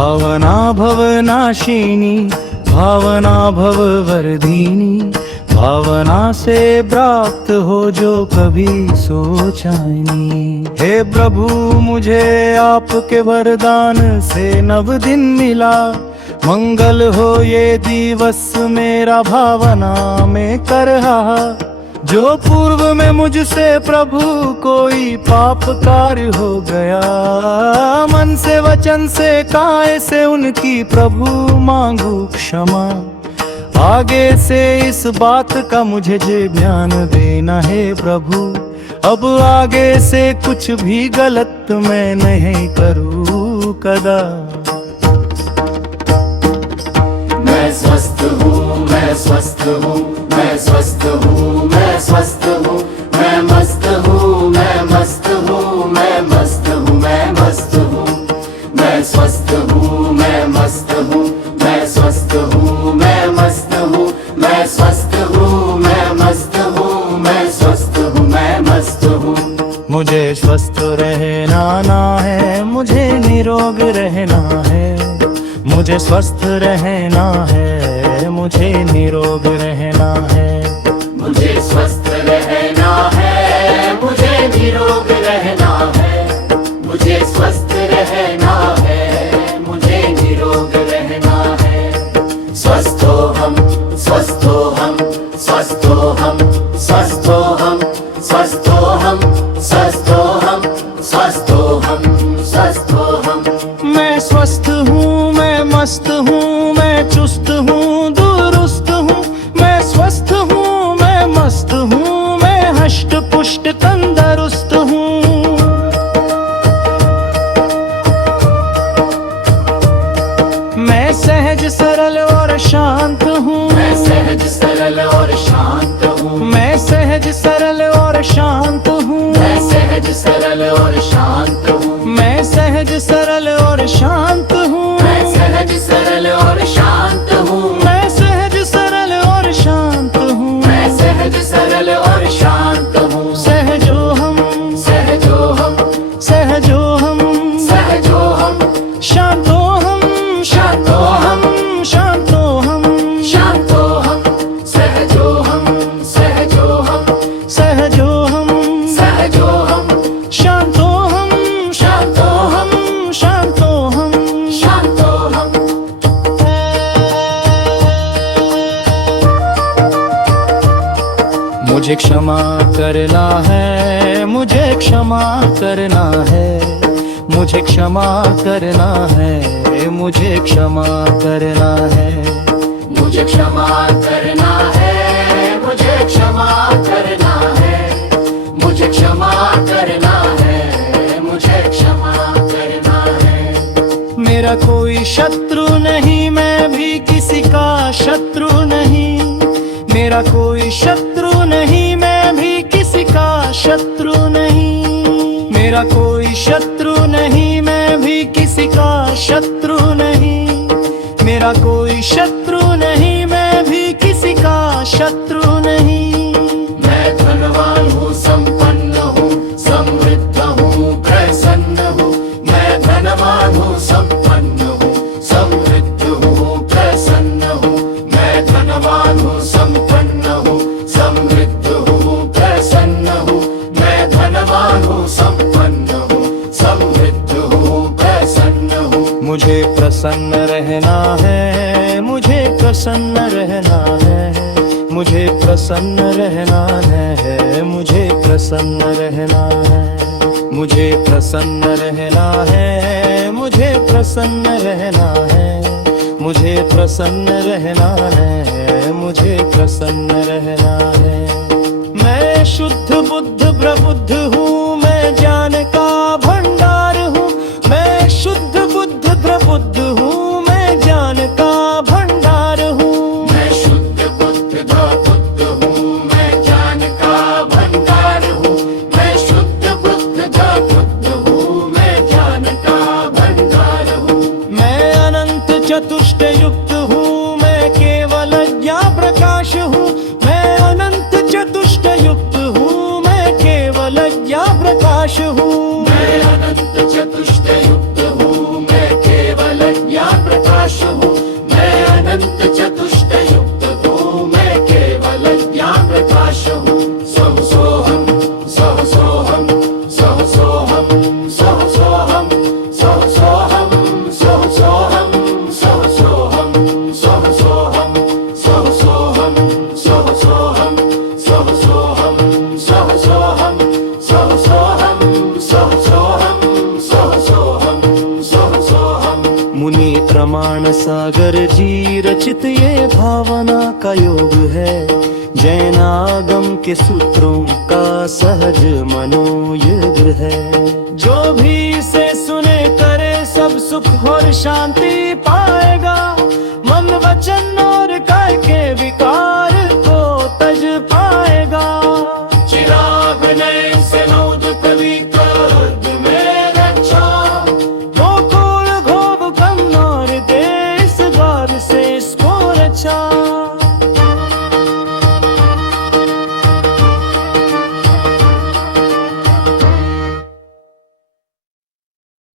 भावना भवनाशिनी, भावना भववर्धिनी, भावना से प्राप्त हो जो कभी सोचा नहीं। हे प्रभु मुझे आपके वरदान से नव दिन मिला, मंगल हो ये दिवस मेरा भावना में कर रहा। जो पूर्व में मुझसे प्रभु कोई पाप कार्य हो गया, मन से वचन से काय से उनकी प्रभु मांगू क्षमा। आगे से इस बात का मुझे ध्यान देना है प्रभु, अब आगे से कुछ भी गलत मैं नहीं करूँ कदा। मैं स्वस्थ हूँ, मैं स्वस्थ हूँ, मैं स्वस्थ हूँ, मैं स्वस्थ हूँ, मैं मस्त हूँ, मैं मस्त हूँ, मैं मस्त हूँ, मैं मस्त हूँ, मैं स्वस्थ हूँ, मैं मस्त हूँ, मैं स्वस्थ हूँ, मैं मस्त हूँ, मैं स्वस्थ हूँ, मैं मस्त हूँ, मैं स्वस्थ हूँ, मैं मस्त हूँ। मुझे स्वस्थ रहना ना है, मुझे निरोग रहना है। मुझे स्वस्थ रहना है, मुझे निरोग रहना है। मुझे स्वस्थ रहना है, मुझे निरोग रहना है। मुझे स्वस्थ रहना है, मुझे निरोग रहना है। स्वस्थो हम, स्वस्थो हम, स्वस्थो हम, स्वस्थो हम, स्वस्थो हम, स्वस्थो हम, स्वस्थो हम, स्वस्थो हम। मैं स्वस्थ हूँ, मैं मस्त हूँ, मैं चुस्त हूँ, दुरुस्त हूँ। मैं स्वस्थ हूँ, मैं मस्त हूँ, मैं हष्ट पुष्ट तंदुरुस्त हूँ। मैं सहज सरल और शांत हूँ, मैं सहज सरल और शांत हूँ, मैं सहज सरल और शांत हूँ, मैं सहज सरल और शांत हूँ, मैं सहज सरल और शांत हूँ, मैं सहज सरल और शांत हूँ, मैं सहज सरल और शांत हूँ, मैं सहज सरल और शांत हूँ। सहजो हम, सहजो हम, सहजो हम, सहजो हम, शांतो हम, शांतो हम, शांतो हम, शांतो हम, सहजो हम, सहजो हम, सहजो हम, सहजो हम, शांतो हम, शांतो हम, शांतो हम। शांतो हम। मुझे क्षमा करना है, मुझे क्षमा करना है, मुझे क्षमा करना है, मुझे क्षमा करना है। मुझे क्षमा करना है, मुझे क्षमा करना है, मुझे क्षमा करना है, मुझे क्षमा करना है। मेरा कोई शत्रु नहीं, मैं भी किसी का शत्रु नहीं। मेरा कोई शत्रु नहीं, मैं भी किसी का शत्रु नहीं। मेरा कोई शत्रु नहीं, मैं भी किसी का शत्रु नहीं। मेरा कोई शत्रु नहीं, मैं भी किसी का शत्रु नहीं। मैं धनवान हूँ, संपन्न हूँ, समृद्ध हूँ, प्रसन्न हूँ। मैं धनवान हूँ, संपन्न हूँ, समृद्ध हूँ, प्रसन्न हूँ। मैं धनवान हूँ, संपन्न हूँ, समृद्ध हूँ, प्रसन्न हूँ। मैं धनवान हूँ, संपन्न हूँ, समृद्ध हूँ, प्रसन्न हूँ। मुझे प्रसन्न रहना है, मुझे प्रसन्न रहना है, मुझे प्रसन्न रहना है, मुझे प्रसन्न रहना है। मुझे प्रसन्न रहना है, मुझे प्रसन्न रहना है, मुझे प्रसन्न रहना है, मुझे प्रसन्न रहना है। मैं शुद्ध बुद्ध प्रबुद्ध हूँ, मैं ज्ञान का भंडार हूँ। मैं शुद्ध बुद्ध प्रबुद्ध हूँ, मैं ज्ञान का भंडार हूँ। मैं शुद्ध बुद्ध प्रबुद्ध हूँ, मैं ज्ञान का भंडार हूँ। मैं शुद्ध बुद्ध प्रबुद्ध हूँ, मैं ज्ञान का भंडार हूँ। मैं अनंत चतुष्ट युक्त हूँ, मैं केवल ज्ञान प्रकाश हूँ। मैं अनंत चतुष्ट युक्त हूँ, मैं केवल ज्ञान प्रकाश हूँ। मैं अनंत चतुष्ट युक्त हूँ, मैं केवल सोह सोहम सोह सोहम सोह सोहम सोह सोहम सोह सोहम सोह सोहम सोह सोहम सोह सोहम सोह सोहम सोह सोहम सोह सोहम सोह सोहम। मुनि प्रमाण सागर जी रचित ये भावना का योग है, जैन आगम के सूत्रों का सहज मनोयुग है। जो भी इसे सुने करे सब सुख और शांति